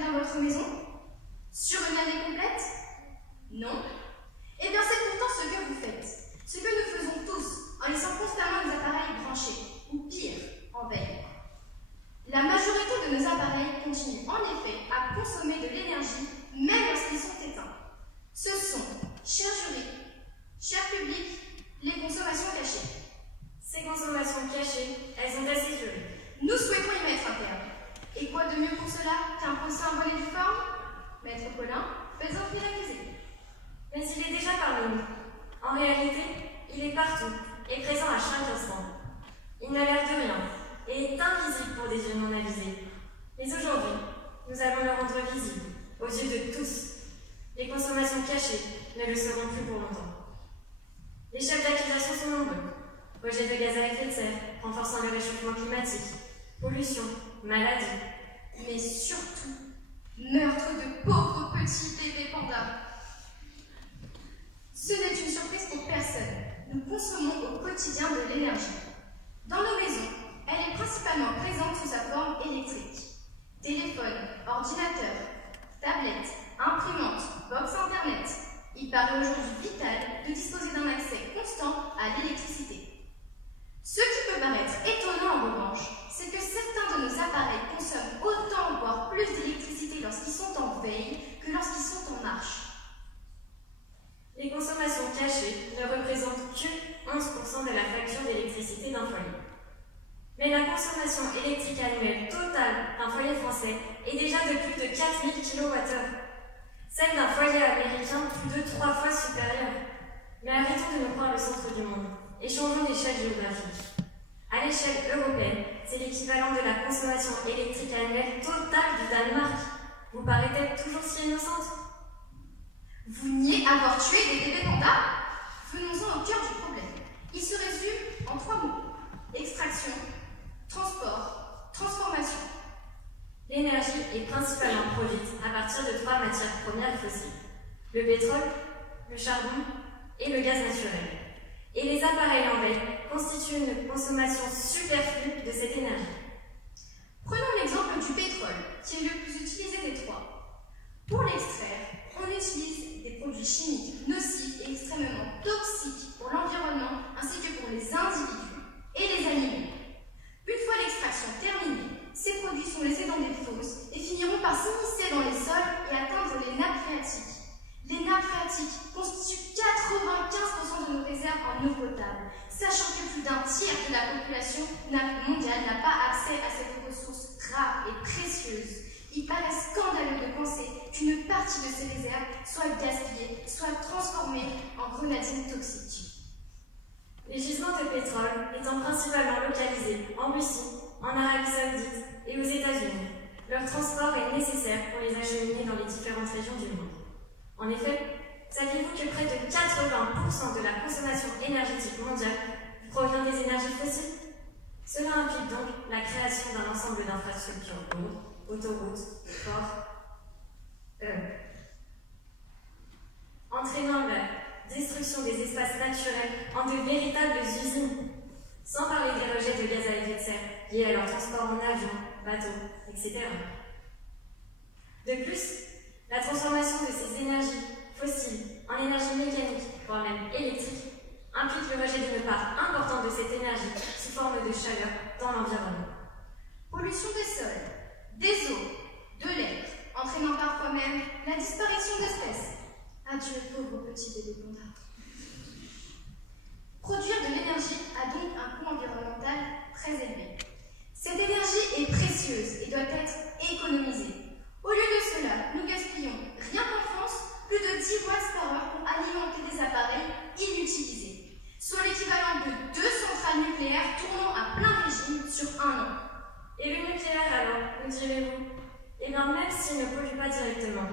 Internet dans votre maison? Sur une année complète? Non? Eh bien, c'est pourtant ce que vous faites. Ce que nous faisons tous, en laissant constamment nos appareils branchés, ou pire, en veille. La majorité de nos appareils continuent en effet à consommer de l'énergie, même lorsqu'ils sont éteints. Ce sont, chers jurys, chers publics, les consommations cachées. Ces consommations cachées, elles ont assez duré. Nous souhaitons y mettre un terme. Et quoi de mieux pour cela qu'un procès en bonne et due forme? Maître Paulin, faites entrer l'accusé. Mais il est déjà parmi nous. En réalité, il est partout et présent à chaque instant. Il n'a l'air de rien et est invisible pour des yeux non avisés. Mais aujourd'hui, nous allons le rendre visible aux yeux de tous. Les consommations cachées ne le seront plus pour longtemps. Les chefs d'accusation sont nombreux. Rejet de gaz à effet de serre, renforçant le réchauffement climatique, pollution, maladie. Mais surtout, meurtre de pauvres petits bébés pandas. Ce n'est une surprise pour personne. Nous consommons au quotidien de l'énergie. Dans nos maisons, elle est principalement présente sous sa forme électrique. Téléphone, ordinateur, tablette, imprimante, box internet. Il paraît aujourd'hui vital de disposer d'un accès constant à l'électricité. Ce qui peut paraître étonnant en revanche, c'est que certains de nos appareils consomment autant, voire plus d'électricité lorsqu'ils sont en veille que lorsqu'ils sont en marche. Les consommations cachées ne représentent que 11% de la facture d'électricité d'un foyer. Mais la consommation électrique annuelle totale d'un foyer français est déjà de plus de 4000 kWh. Celle d'un foyer américain plus de 3 fois supérieure. Mais arrêtons de nous croire le centre du monde et changeons d'échelle géographique. À l'échelle européenne, c'est l'équivalent de la consommation électrique annuelle totale du Danemark. Vous paraît-elle toujours si innocente? Vous niez avoir tué des bébés pandas? Venons-en au cœur du problème. Il se résume en 3 mots. Extraction, transport, transformation. L'énergie est principalement produite à partir de 3 matières premières fossiles. Le pétrole, le charbon et le gaz naturel. Et les appareils en veille constituent une consommation superflue de cette énergie. Prenons l'exemple du pétrole, qui est le plus utilisé des 3. Pour l'extraire, on utilise des produits chimiques nocifs et extrêmement toxiques pour l'environnement ainsi que pour les individus et les animaux. Une fois l'extraction terminée, ces produits sont laissés dans des fosses et finiront par s'immiscer dans les sols et atteindre les nappes phréatiques. Les nappes phréatiques constituent 95% de nos réserves en eau potable, sachant que plus d'un tiers de la population mondiale n'a pas accès à cette ressource rare et précieuse. Il paraît scandaleux de penser qu'une partie de ces réserves soit gaspillée, soit transformée en grenadine toxique. Les gisements de pétrole étant principalement localisés en Russie, en Arabie Saoudite et aux États-Unis, leur transport est nécessaire pour les acheminer dans les différentes régions du monde. En effet, saviez-vous que près de 80% de la consommation énergétique mondiale provient des énergies fossiles? Cela implique donc la création d'un ensemble d'infrastructures lourdes, autoroutes, ports, entraînant la destruction des espaces naturels en de véritables usines, sans parler des rejets de gaz à effet de serre liés à leur transport en avion, bateau, etc. De plus, la transformation de ces énergies fossiles en énergie mécanique, voire même électrique, implique le rejet d'une part importante de cette énergie sous forme de chaleur dans l'environnement. Pollution des sols, des eaux, de l'air, entraînant parfois même la disparition d'espèces. Adieu, pauvre petit bébé panda. Produire de l'énergie a donc un coût environnemental très élevé. Cette énergie est précieuse et doit être économisée. Au lieu de cela, nous gaspillons, rien qu'en France, plus de 10 watts par heure pour alimenter des appareils inutilisés, soit l'équivalent de 2 centrales nucléaires tournant à plein régime sur un an. Et le nucléaire alors, me direz-vous? Eh bien, même s'il ne pollue pas directement,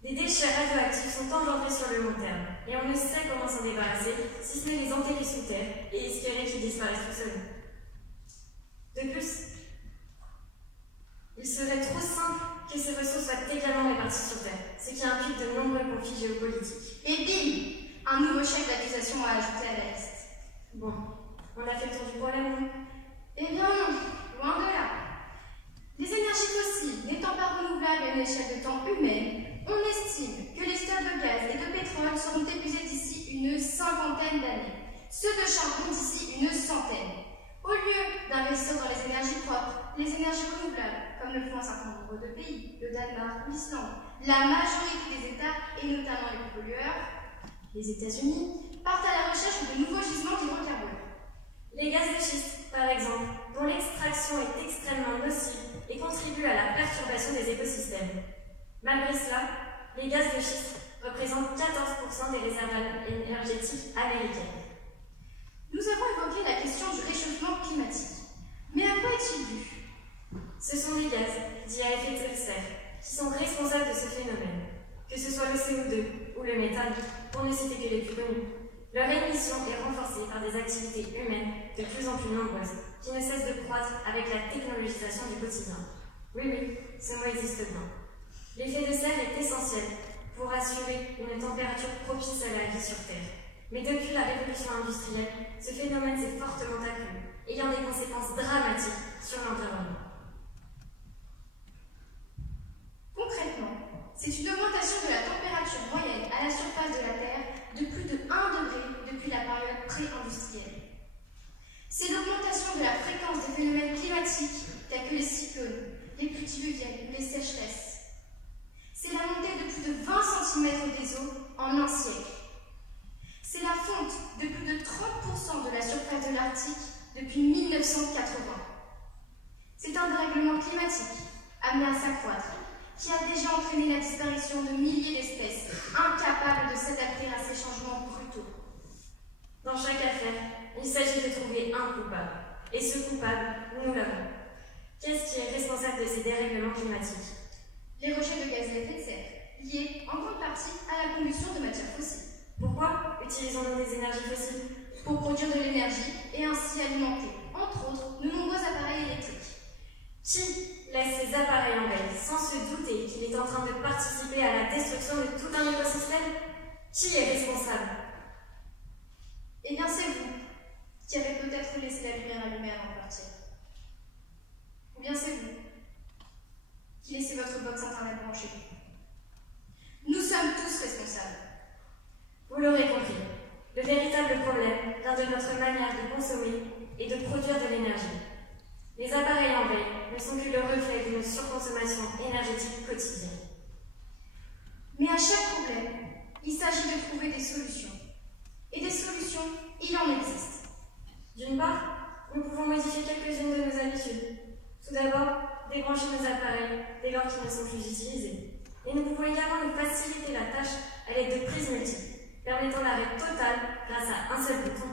des déchets radioactifs sont engendrés sur le long terme, et on ne sait comment s'en débarrasser, si ce n'est les enterrer sous terre et espérer qu'ils disparaissent tout seuls. De plus, il serait trop simple que ces ressources soient également réparties sur Terre, ce qui implique de nombreux conflits géopolitiques. Et bim, un nouveau chef d'accusation à ajouter à la liste. Bon, on a fait le tour du problème, non? Eh bien non, loin de là. Les énergies fossiles n'étant pas renouvelables et une échelle de temps humaine, on estime que les stocks de gaz et de pétrole seront épuisés d'ici une cinquantaine d'années, ceux de charbon d'ici une centaine. Au lieu d'investir dans les énergies propres, les énergies renouvelables, comme le font un certain nombre de pays, le Danemark ou l'Islande, la majorité des États, et notamment les plus pollueurs, les États-Unis, partent à la recherche de nouveaux gisements d'hydrocarbures. Les gaz de schiste, par exemple, dont l'extraction est extrêmement nocive et contribue à la perturbation des écosystèmes. Malgré cela, les gaz de schiste représentent 14% des réserves énergétiques américaines. Nous avons évoqué la question du réchauffement climatique. Mais à quoi est-il dû? Ce sont les gaz, dits à effet de serre, qui sont responsables de ce phénomène, que ce soit le CO2 ou le méthane, pour ne citer que les plus connus. Leur émission est renforcée par des activités humaines de plus en plus nombreuses, qui ne cessent de croître avec la technologisation du quotidien. Oui, ce mot existe bien. L'effet de serre est essentiel pour assurer une température propice à la vie sur Terre. Mais depuis la révolution industrielle, ce phénomène s'est fortement accru, ayant des conséquences dramatiques sur l'environnement. Concrètement, c'est une augmentation de la température moyenne à la surface de la Terre de plus de 1 degré depuis la période pré-industrielle. C'est l'augmentation de la fréquence des phénomènes climatiques tels que les cyclones, les pluies diluviennes ou les sécheresses. C'est la montée de plus de 20 cm des eaux en un siècle. C'est la fonte de plus de 30% de la surface de l'Arctique depuis 1980. C'est un dérèglement climatique amené à s'accroître, qui a déjà entraîné la disparition de milliers d'espèces incapables de s'adapter à ces changements brutaux. Dans chaque affaire, il s'agit de trouver un coupable. Et ce coupable, nous l'avons. Qu'est-ce qui est responsable de ces dérèglements climatiques? Les rejets de gaz à effet de serre, liés en grande partie à la combustion de matières fossiles. Pourquoi utilisons-nous des énergies fossiles? Pour produire de l'énergie et ainsi alimenter, entre autres, de nombreux appareils électriques. Qui laisse ces appareils en veille sans se douter qu'il est en train de participer à la destruction de tout un écosystème? Qui est responsable? Eh bien, c'est vous qui avez peut-être laissé la lumière allumée avant de partir. Ou bien c'est vous qui laissez votre box internet branchée. Nous sommes tous responsables. Vous l'aurez compris, le véritable problème vient de notre manière de consommer et de produire de l'énergie. Les appareils en veille ne sont que le reflet d'une surconsommation énergétique quotidienne. Mais à chaque problème, il s'agit de trouver des solutions. Et des solutions, il en existe. D'une part, nous pouvons modifier quelques-unes de nos habitudes. Tout d'abord, débrancher nos appareils dès lors qu'ils ne sont plus utilisés. Et nous pouvons également nous faciliter la tâche à l'aide de prises multiples, permettant l'arrêt total grâce à un seul bouton.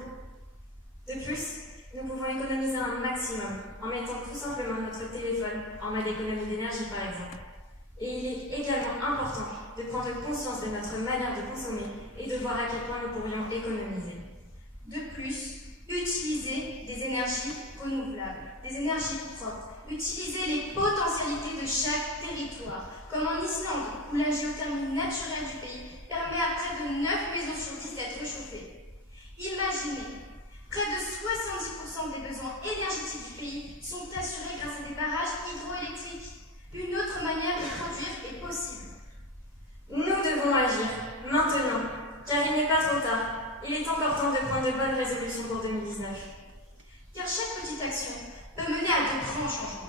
De plus, nous pouvons économiser un maximum en mettant tout simplement notre téléphone en mode économie d'énergie par exemple. Et il est également important de prendre conscience de notre manière de consommer et de voir à quel point nous pourrions économiser. De plus, utiliser des énergies renouvelables, des énergies propres, utiliser les potentialités de chaque territoire, comme en Islande où la géothermie naturelle du pays permet à près de 9 maisons sur 10 d'être chauffées. Imaginez, près de 70% des besoins énergétiques du pays sont assurés grâce à des barrages hydroélectriques. Une autre manière de produire est possible. Nous devons agir, maintenant, car il n'est pas trop tard. Il est encore temps de prendre de bonnes résolutions pour 2019. Car chaque petite action peut mener à de grands changements.